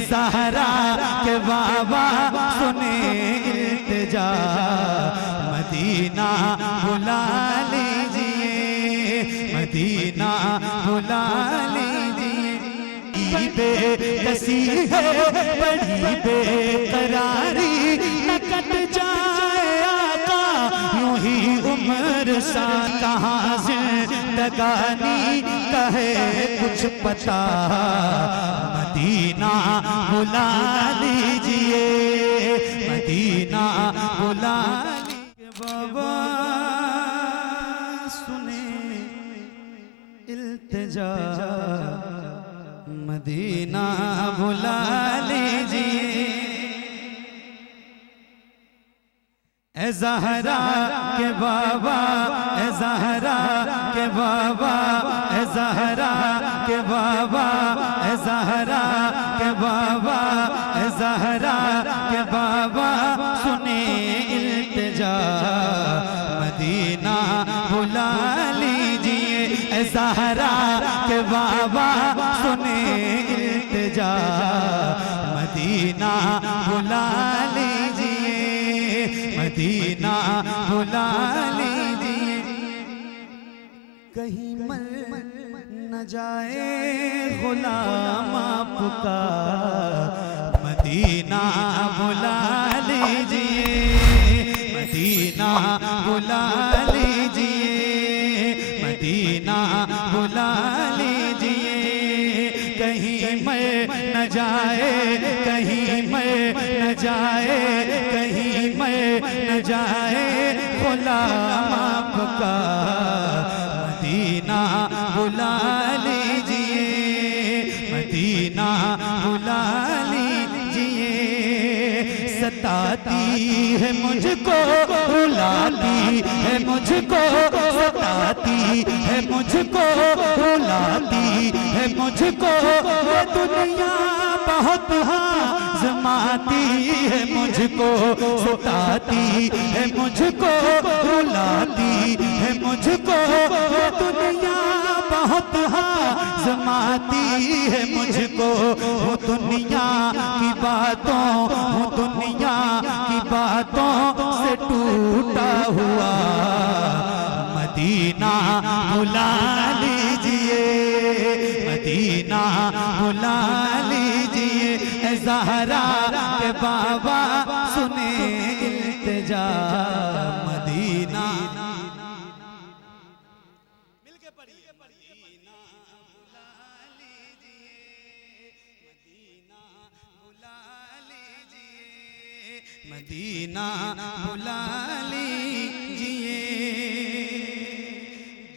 ज़हरा के बाबा सुने इल्तिजा, मदीना बुला लीजिए, मदीना बुला लीजिए। बेकसी है बड़ी बेकरारी, न कट जाए आका यूं ही उम्र सा, कहाँ जिंदगानी कहे कुछ पता, मदीना बुला लीजिए, मदीना बुला लीजिए। बाबा सुने इल्तिजा, मदीना बुला लीजिए। ए ज़हरा के बाबा, ए ज़हरा के बाबा, ए ज़हरा के बाबा, ए ज़हरा के बाबा, ए ज़हरा के बाबा सुने इल्तिजा, मदीना बुला लीजिए। ए ज़हरा के बाबा सुने इल्तिजा, मदीना बुला लीजिए, मदीना बुला लीजिए। कहीं मर न जाए गुलाम आपका, मदीना बुला लीजिए, मदीना बुला लीजिए, मदीना बुला लीजिए। कहीं मर न जाए, कहीं मर न जाए, कहीं मर न जाए गुलाम आपका, मदीना बुला लीजिए, मदीना बुला लीजिए। सताती है मुझको, रुलाती है मुझको, सताती है मुझको, रुलाती है मुझको, ये दुनिया बहुत आज़माती है मुझको, सताती है मुझको, रुलाती है मुझको, ये दुनिया बहुत आज़माती है मुझको। वो दुनिया की बातों, वो दुनिया की बातों से टूटा हुआ, मदीना बुला लीजिए, मदीना बुला लीजिए। ए ज़हरा के बाबा सुने इल्तिजा, मदीना मिलके पढ़िए, मदीना बुला लीजिए, मदीना बुला लीजिए, मदीना बुला लीजिए।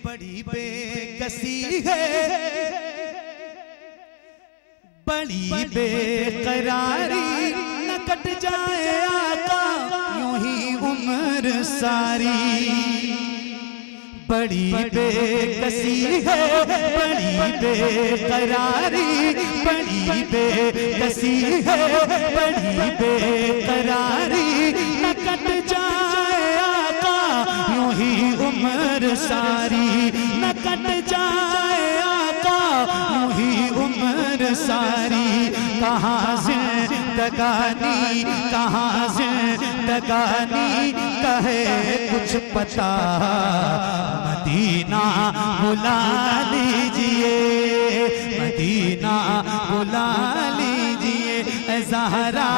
बड़ी बेकसी है, बड़ी बेकरारी, न कट जाए आका यूं ही उम्र सारी। बड़ी बेकसी है, बड़ी बेकरारी, बड़ी बेकसी है, बड़ी बेकरारी, न कट जाए आका यूं ही उम्र सारी, न कट जाए आका यूं ही उम्र सारी। कहाँ जिंदगानी, कहाँ जिंदगानी कहे कुछ पता, मदीना बुला लीजिए, मदीना बुला लीजिए। ए ज़हरा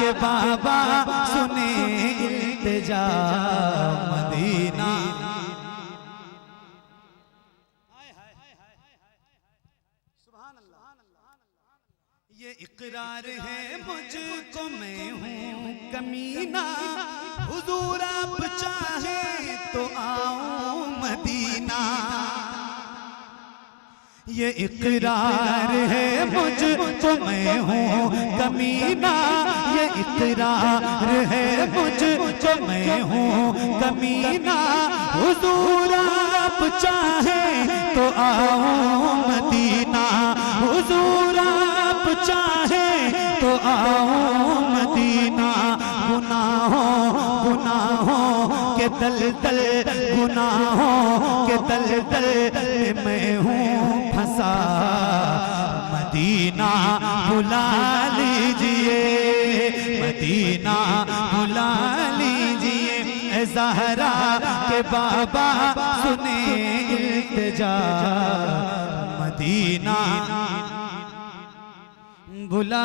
के बाबा सुने इल्तिजा, मदीना। ये इकरार है मुझको, मैं हूँ कमीना, हुजूर आप चाहे तो आओ मदीना। ये इकरार है मुझको, मैं हूँ कमीना, ये इकरार है मुझको, मैं हूँ कमीना, हुजूर आप चाहे तो आओ मदीना, हुजूर आप चाहे तो आओ मदीना। गुनाहों के दलदल, गुनाहों के दलदल में मैं हूँ फंसा, मदीना बुला ली मदीना बुला लीजिए, ए ज़हरा के बाबा सुने इल्तिजा, मदीना बुला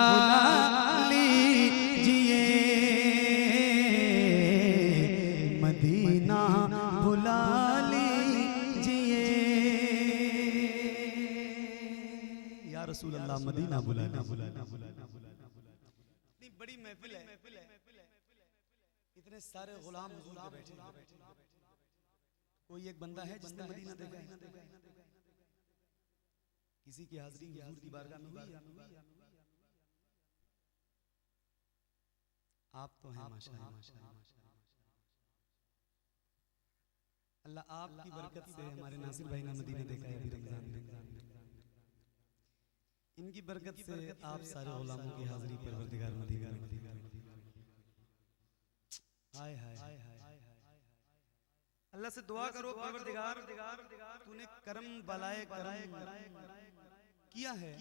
लीजिए, मदीना बुला लीजिए। या रसूल अल्लाह मदीना बुला लीजिए। इतनी बड़ी महफिल है, इतने सारे गुलाम हुजूर के बैठे हैं, कोई एक बंदा है जिसने मदीना देखा है? किसी की हाजिरी हुजूर की बारगाह में हुई? आप तो हैं माशाअल्लाह। अल्लाह आपकी बरकत से हमारे नासिर भाई ने मदीना देखा है अभी रमजान में, इनकी बरकत से आप सारे गुलामों की हाजिरी परवरदिगार मदीना में। हाय हाय अल्लाह से दुआ करो, परवरदिगार तूने करम बलाए करम किया है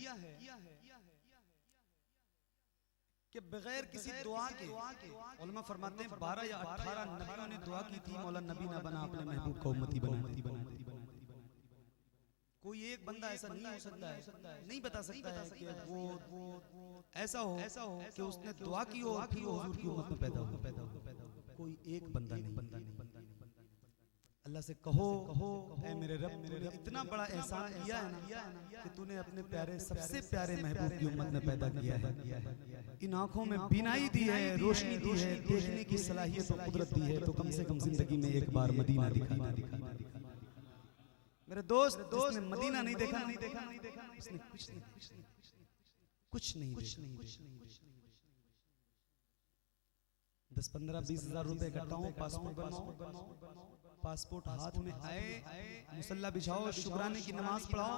कि बगैर किसी दुआ के, उलमा फरमाते हैं 12 या 18 नबियों ने दुआ की थी, मौला नबी ना बना अपने महबूब को उम्मती बना। कोई एक बंदा ऐसा नहीं हो सकता है, नहीं बता सकता है कि वो ऐसा हो कि उसने दुआ की हो और फिर वो हुजूर की उम्मत में पैदा हो। कोई एक बंदा नहीं। अल्लाह से कहो ऐ मेरे रब, तूने इतना बड़ा एहसान किया है ना कि तूने अपने प्यारे सबसे प्यारे महबूब की उम्मत में पैदा किया है। इन आंखों में बीनाई दी है, रोशनी दी है, देखने की सलाहियत और कुदरत दी है, तो कम से कम जिंदगी में एक बार मदीना दिखा। मेरे दोस्त, जिसने मदीना नहीं देखा उसने कुछ नहीं 10, 15, 20 हजार रुपए इकट्ठा हो, पासपोर्ट बनाओ, पासपोर्ट हाथ में आए, मुसल्ला बिछाओ, शुक्राने की नमाज पढ़ो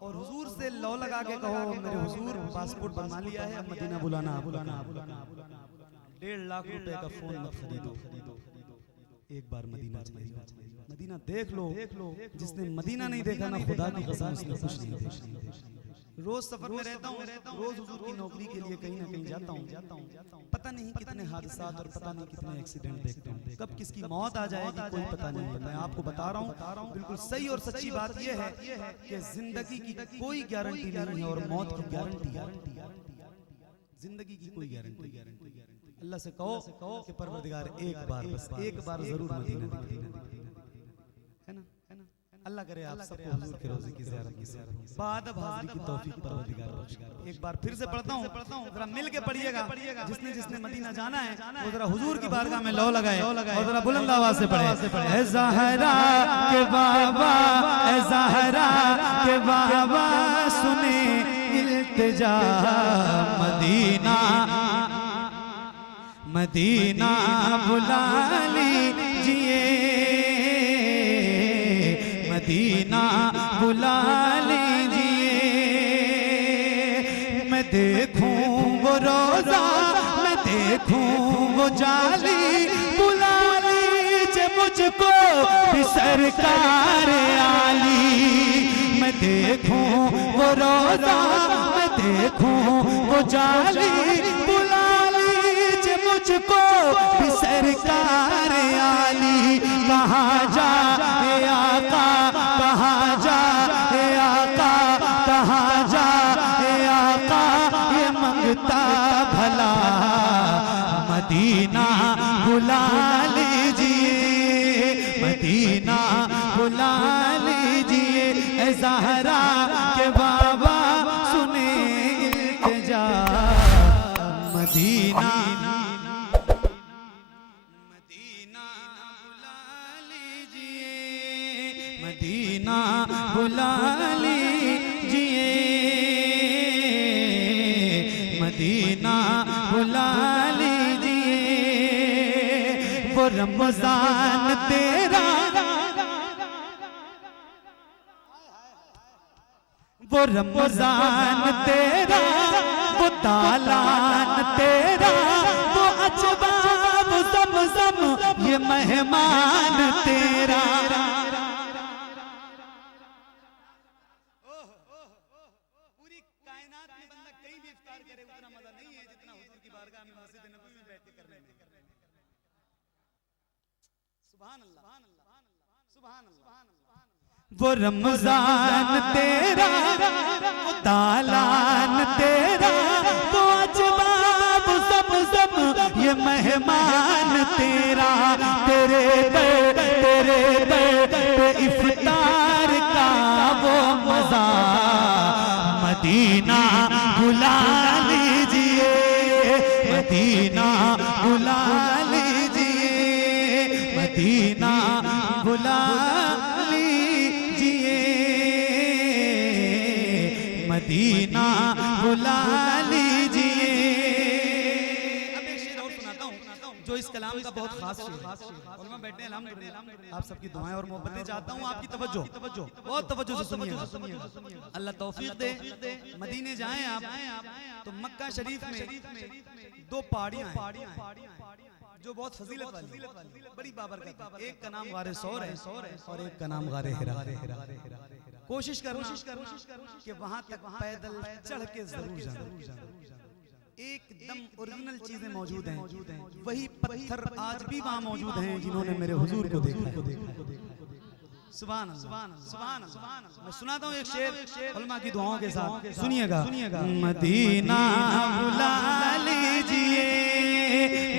और हुजूर से लौ लगा के कहो मेरे हुजूर पासपोर्ट बनवा लिया है, अब मदीना बुलाना। 1.5 लाख रुपए का फोन मत खरीदो, एक बार मदीना चाहिए। मदीना देख लो, जिसने मदीना नहीं देखा ना खुदा की कसम उसने कुछ नहीं देखा। रोज सफर में रहता हूँ, रोज हुजूर की नौकरी के लिए कहीं ना कहीं जाता हूँ, पता नहीं कितने हादसात और पता नहीं कितने एक्सीडेंट देखता हूँ, कब किसकी मौत आ जाएगी कोई पता नहीं है। मैं आपको बता रहा हूँ बिल्कुल सही और सच्ची बात यह है कि जिंदगी की कोई गारंटी नहीं है और मौत की गारंटी है। जिंदगी की कोई गारंटी। अल्लाह से कहो कि परवरदिगार एक बार जरूर मदीना दिखा, है ना? अल्लाह करे आप सबको हुजूर के रोज़े की ज़ियारत की बाद हाज़िरी की तौफीक परवरदिगार बख्शे। एक बार फिर से पढ़ता हूँ, जरा मिल के पढ़िएगा। जिसने मदीना जाना है वो जरा हुजूर की बारगाह में लौ लगाए और जरा बुलंद आवाज से पढ़े। ए ज़हरा के बाबा, ए ज़हरा के बाबा सुने इल्तिजा, मदीना बुला लीजिए, मदीना बुला लीजिए। मैं देखूं वो रोजा, मैं देखूं वो जाली, बुला लीजिए मुझको भी सरकार आली। मैं देखूं वो रोजा, मैं देखूं वो जाली, बुला लीजिए मुझको भी सरकार आली। कहाँ जा आका, कहाँ जा आका, कहाँ जा आका, ये मंगता भला मदीना बुला लीजिए, मदीना बुला लीजिए। ए ज़हरा के बाबा सुने इल्तिजा, मदीना मदीना बुला लीजिए, मदीना बुला लीजिए। वो रमजान तेरा, वो रमजान तेरा, वो तालान तेरा, वो अजवाब ज़मज़म ये मेहमान तेरा। पूरी कायनात में बंदा कहीं भी इफ्तार करे उतना मजा नहीं है जितना हुजूर की बारगाह में मस्जिद नबवी में बैठ के करने में। सुभान अल्लाह, सुभान अल्लाह। वो रमजान तेरा, वो तालान तेरा, वो अजबाब सब ये मेहमान तेरा, तेरे दर पे इफ्तार का वो मजा, मदीना बुला लीजिए, मदीना बुला लीजिए, मदीना बुला लीजिए, मदीना बुला लीजिए। अब एक शेर और सुनाता हूँ जो इस कलाम का बहुत खास शेर है। उलमा बैठे हैं, अल्हम्दुलिल्लाह। आप सबकी दुआएं और मोहब्बतें चाहता हूँ, आपकी तवज्जो बहुत तवज्जो से सुनिए। अल्लाह तौफीक दे, मदीने जाएं आप तो मक्का शरीफ में दो पहाड़ियां हैं जो बहुत फजीलत वाली, बड़ी बाबरकत। एक का नाम गारे सौर है और एक का नाम गारे हिरा। कोशिश करना कि वहां तक पैदल चढ़ के जरूर जाना। एकदम ओरिजिनल चीजें मौजूद हैं, वही पत्थर आज भी वहां मौजूद हैं जिन्होंने मेरे हुजूर को देखा। सुभान अल्लाह, सुभान अल्लाह। मैं सुनाता हूँ एक शेर उलमा की दुआओं के साथ, सुनिएगा। मदीना बुला लीजिए,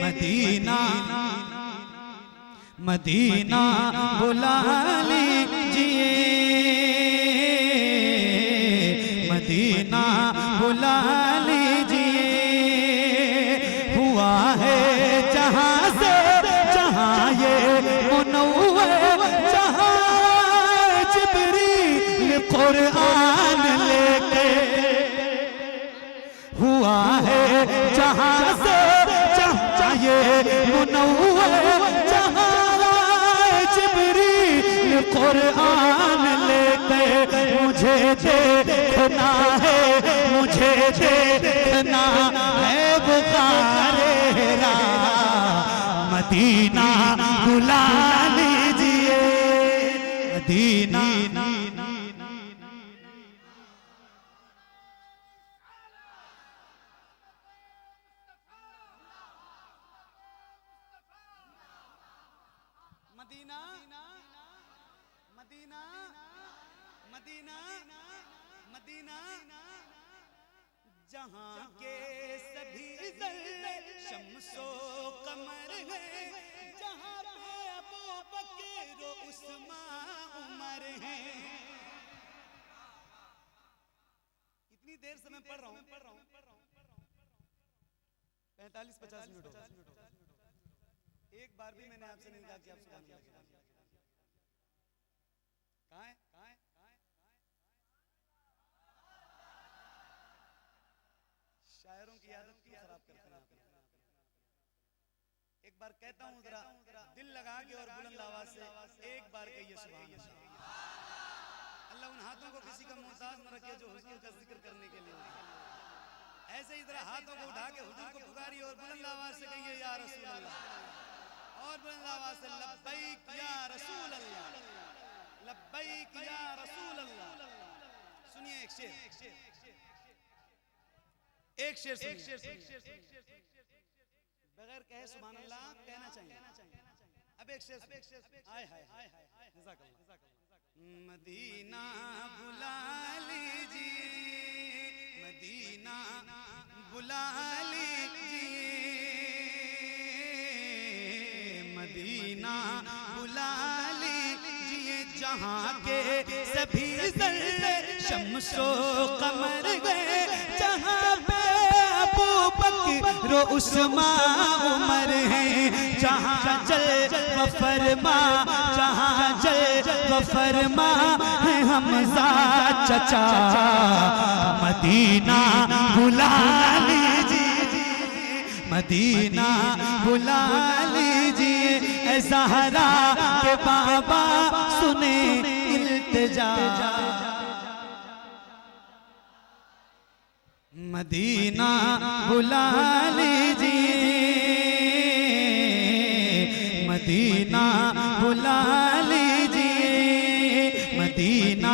मदीना, मदीना बुला लीजिए, मदीना बुला लीजिए। हुआ है जहां से जहां ये मुनव्वर, जहां जिब्रील कुरान लेके, हुआ है जहां से जहां ये मुनव्वर, जहां जिब्रील कुरान लेके। मुझे देखना है, मुझे देखना है बुखारे रा, मदीना बुला लीजिए, Medina. Medina, Medina, Medina, Medina, जहां के सभी ज़र्रे शम्सो कमर हैं, जहां पे अबू बकर उस्मान उमर हैं। इतनी देर से मैं पढ़ रहा हूँ, 45-50 मिनट हो गए। एक बार भी मैंने आपसे नहीं कहा कि आप सुभान अल्लाह कहें। कहाँ है? शायरों की आदत क्यों खराब करते हैं आप? एक बार कहता हूँ, जरा दिल लगा के और बुलंद आवाज से एक बार कहिए सुभान अल्लाह। अल्लाह उन हाथों को किसी का मोहताज न रखे जो हुजूर का जिक्र करने के लिए। ऐसे ही जरा हाथों को उठा के हुजूर को पुकारिए और बुलंद आवाज से कहिए या रसूल अल्लाह, और बुलंद आवाज से लब्बैक या रसूल अल्लाह, लब्बैक या रसूल अल्लाह। सुनिए एक शेर, एक शेर बगैर कहे सुभान अल्लाह कहना चाहिए। अब एक शेर, आय हाय हाय, जज़ाकल्लाह। मदीना बुला लीजिए, मदीना बुला लीजिए, मदीना बुला लीजिए, जहां के सभी ज़र्रे शम्सो कमर गए, जहां पे अबू बकर उस्मान उमर हैं, जहां जल व फरमा, जहां जल व फरमा है हमजा चचा, मदीना बुला लीजिए, मदीना बुला लीजिए। ऐ ज़हरा के बाबा सुने इल्तिजा, मदीना बुला लीजिए, मदीना बुला लीजिए, मदीना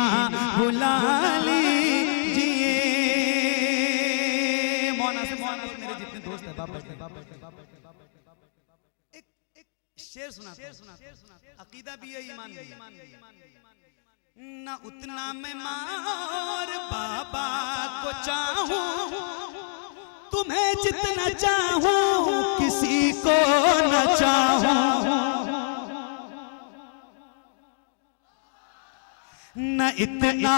बुला लीजिए। मौना से ऑलमोस्ट मेरे जितने दोस्त हैं बाप बैठे एक शेर सुना अकीदा भी है ईमान भी है। ना उतना मैं मार बाबा को चाहूं तुम्हें जितना चाहूं किसी को न चाहूं न इतना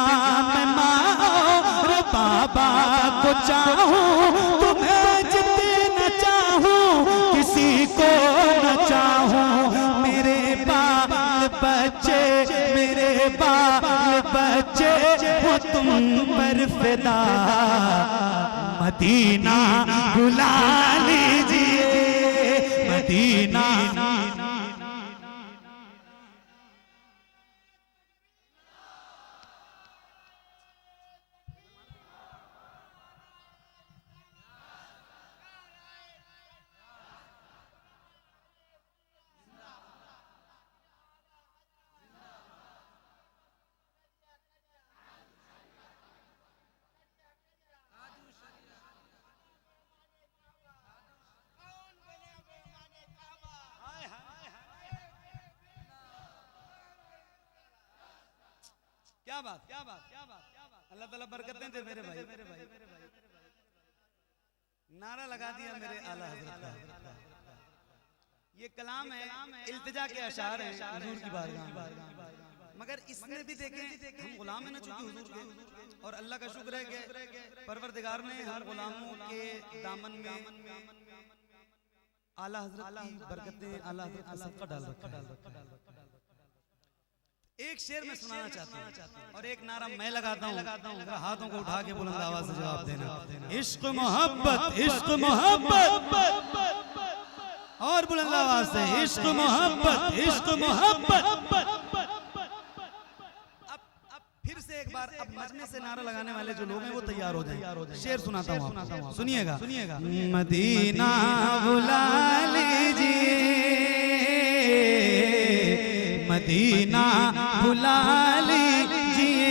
मैं मार बाबा को चाहूं तुम्हें जितना चाहूं किसी को न चाहूं मेरे बाल बच्चे वो तुम पर फिदा मदीना बुला लीजिए मदीना क्या बात अल्लाह ताला बरकतें दे मेरे भाई नारा लगा दिया मेरे आला हज़रत का। ये कलाम है इल्तिजा के अशार हैं हुजूर की बारगाह मगर इसमें भी देखें हम गुलाम हैं ना चूंकि हुजूर के और अल्लाह का शुक्र है कि परवरदिगार ने हर गुलामों के दामन में आला हज़रत की बरकतें आला हज़रत का सदका डाल रखा है। एक शेर में सुनाना चाहता हूँ और एक नारा मैं लगाता हूँ हाथों को उठा के बुलंद आवाज से जवाब देना। इश्क मोहब्बत और बुलंद आवाज से इश्क मोहब्बत। अब फिर से एक बार अब मजमे से नारा लगाने वाले जो लोग हैं वो तैयार हो जाएं। शेर सुनाता हूँ सुनिएगा। मदीना बुला लीजिए मदीना बुला लीजिए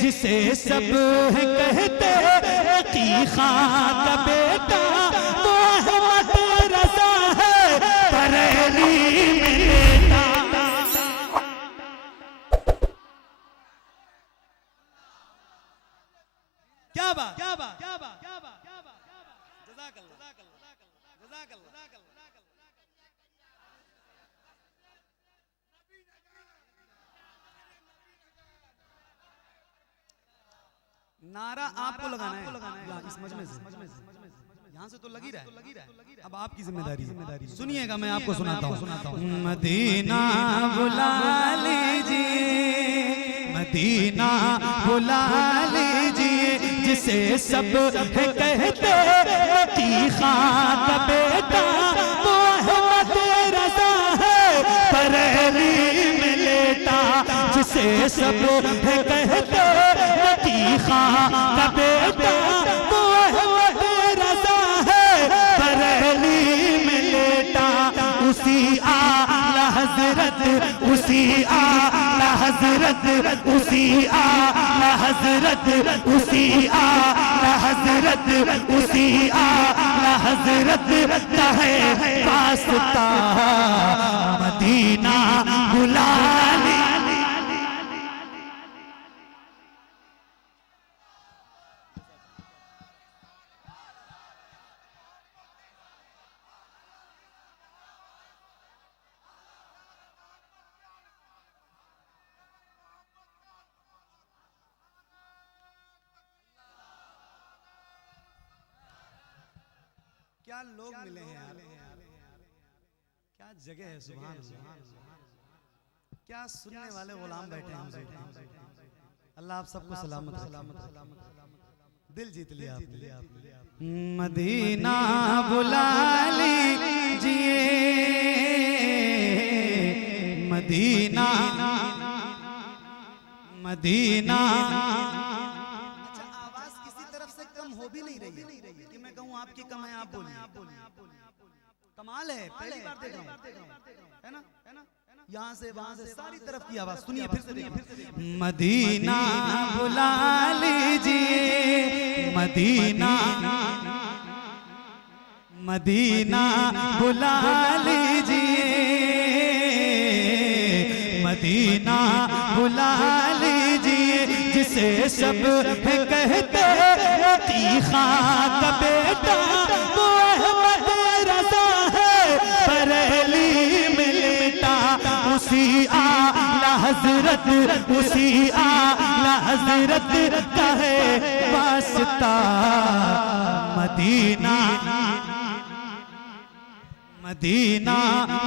जिसे सब कहते की खां का बेटा वो अहमद रज़ा है बरेली में बेटा। क्या बात नारा आपको लगाना है इस मजमे से यहाँ से तो लगी रहा है अब आपकी जिम्मेदारी सुनिएगा। मैं आपको सुनाता हूँ मदीना बुला लीजिए मदीना बुला लीजिए जिसे सब कहते की खां का बेटा वो अहमद रज़ा है बरेली में लेटा जिसे सब कहते की खां का बेटा वो अहमद रज़ा है बरेली में लेटा। उसी आला हज़रत उसी आला हज़रत उसी आला हज़रत उसी आला हज़रत उसी आला हज़रत का है वास्ता मदीना बुला लीजिए। क्या लोग मिले हैं यार क्या जगह है सुभान अल्लाह क्या सुनने वाले गुलाम बैठे हैं अल्लाह आप सबको सलामत दिल जीत लिया मदीना बुला लीजिए मदीना मदीना। अच्छा आवाज किसी तरफ से कम हो भी नहीं रही है कि मैं कहूँ आपकी कम है आप बोलिए कमाल है पहली बार देख रहा हूँ है ना यहाँ से वहां से सारी तरफ की आवाज सुनिए फिर से मदीना बुला लीजिए मदीना मदीना बुला लीजिए, मदीना बुला लीजिए, जिसे सब कहते तीखा का बेटा वो अहमद रज़ा है, बरेली में लेटा उसी आला हजरत, उसी आला हजरत का है वास्ता। मदीना मदीना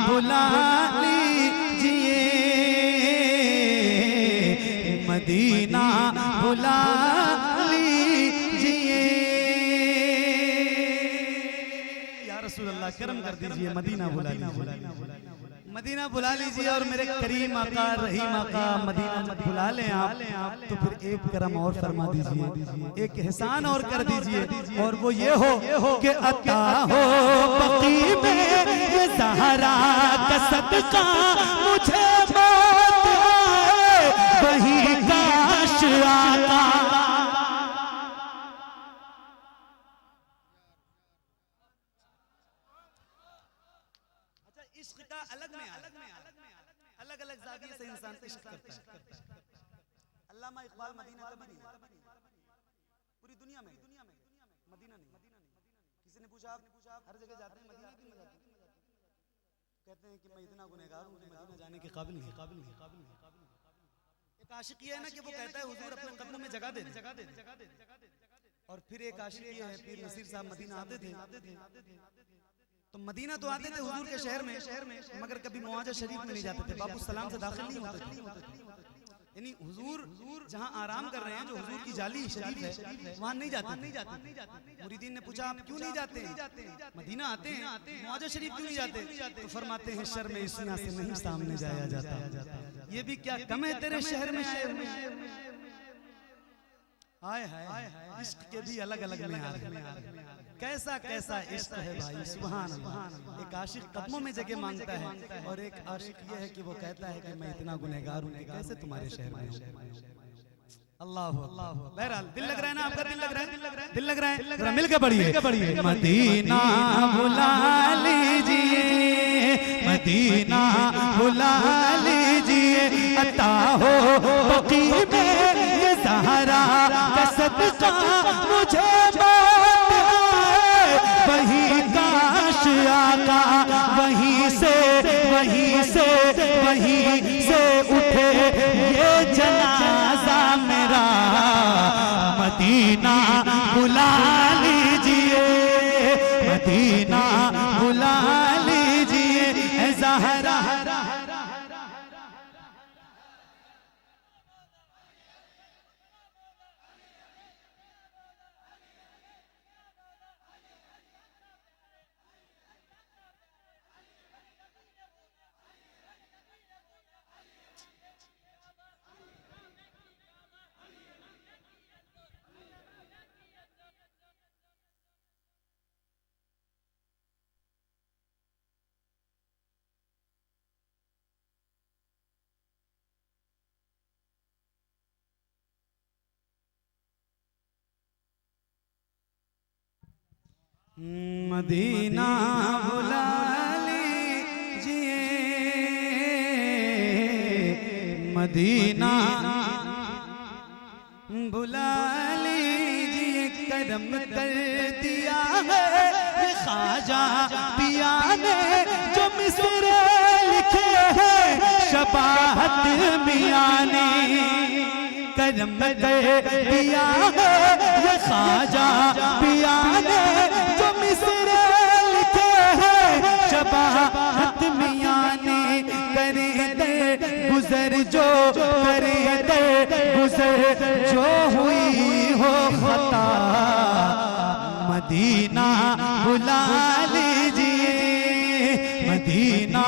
बुला लीजिए, मदीना बुला लीजिए। या रसूल अल्लाह करम कर दीजिए, मदीना बुला लीजिए, मदीना बुला लीजिए। और मेरे करीम आका रहीम आका मदीना जब बुला लें आप तो फिर एक करम और फरमा दीजिए, एक एहसान और कर दीजिए, और वो ये हो कि अता हो बकी में ये ज़हरा का सदका, मुझे मौत आए वही काश आका। इश्क का अलग अलग ज़ाविये से इंसान इश्क करता है। अल्लामा इकबाल मदीना कभी नहीं, पूरी दुनिया में मदीना नहीं। किसी ने पूछा आप हर जगह जाते हैं, मदीना क्यों नहीं जाते? कहते हैं कि मैं इतना गुनहगार हूँ कि मदीना जाने के काबिल नहीं। एक आशिक ये है ना कि वो कहता है हुजूर अपने कदमों में जगह दे दे। और फिर एक आशिक ये है, पीर नसीर साहब मदीना आते थे, तो मदीना तो आते थे हुजूर के शहर में, मगर कभी मुआजा शरीफ में नहीं जाते थे, बाबू सलाम से दाखिल नहीं होते थे। यानी हुजूर जहां आराम कर रहे हैं, जो हुजूर की जाली शरीफ है, वहां नहीं जाते। मुरीदीन ने पूछा आप क्यों नहीं जाते? मदीना आते हैं, मुआजा शरीफ क्यों नहीं जाते? तो फरमाते हैं शर्म इस्ना से नहीं सामने जाया जाता, ये भी क्या कम है तेरे शहर में। हाय हाय, इश्क के भी अलग अलग में आ रहे हैं। कैसा कैसा इश्क है भाई, सुभान अल्लाह। एक आशिक कदमों में जगह मांगता है, और एक आशिक ये है कि वो कहता है कि मैं इतना गुनहगार हूँ कि कैसे तुम्हारे शहर में हूँ। अल्लाह अल्लाह। बहरहाल दिल लग रहा है ना आपका? दिल लग रहा है, दिल लग रहा है, जरा मिलकर पढ़िए। मदीना बुला लीजिए, मदीना बुला लीजिए, अता हो बकी में ये ज़हरा का सदका, मुझे वही काश आका, वहीं से उठे ये जनाजा मेरा। मदीना बुला लीजिए, मदीना बुला लीजिए, ऐ ज़हरा। मदीना बुला लीजिए, मदीना बुला लीजिए, करम कर दिया है ये ख्वाजा पिया ने, जो मिसरे लिखे हैं शबाहत मियां ने। करम कर दिया है ये ख्वाजा पिया ने, जो मिसरे लिखे हैं शबाहत मियां ने। करे दे गुजर जो, करे दे गुजर जो हुई हो खता, मदीना बुला लीजिए, मदीना